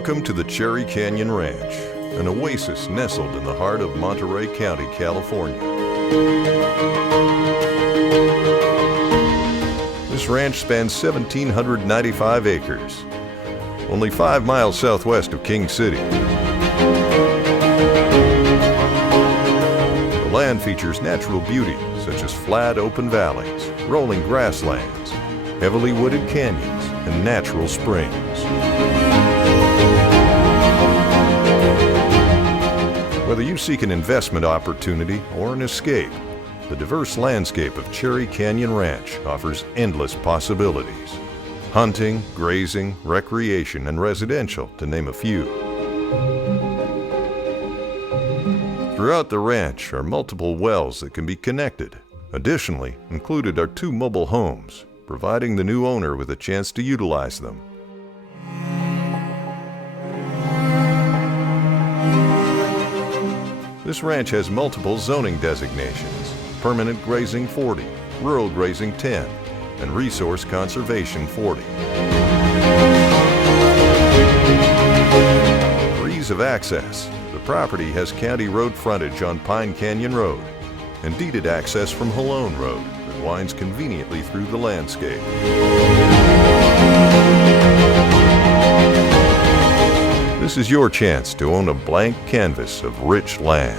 Welcome to the Cherry Canyon Ranch, an oasis nestled in the heart of Monterey County, California. This ranch spans 1,795 acres, only 5 miles southwest of King City. The land features natural beauty such as flat open valleys, rolling grasslands, heavily wooded canyons, and natural springs. Whether you seek an investment opportunity or an escape, the diverse landscape of Cherry Canyon Ranch offers endless possibilities. Hunting, grazing, recreation, and residential, to name a few. Throughout the ranch are multiple wells that can be connected. Additionally, included are 2 mobile homes, providing the new owner with a chance to utilize them. This ranch has multiple zoning designations: permanent grazing 40, rural grazing 10, and resource conservation 40. For ease of access, the property has county road frontage on Pine Canyon Road and deeded access from Jolon Road that winds conveniently through the landscape. This is your chance to own a blank canvas of rich land.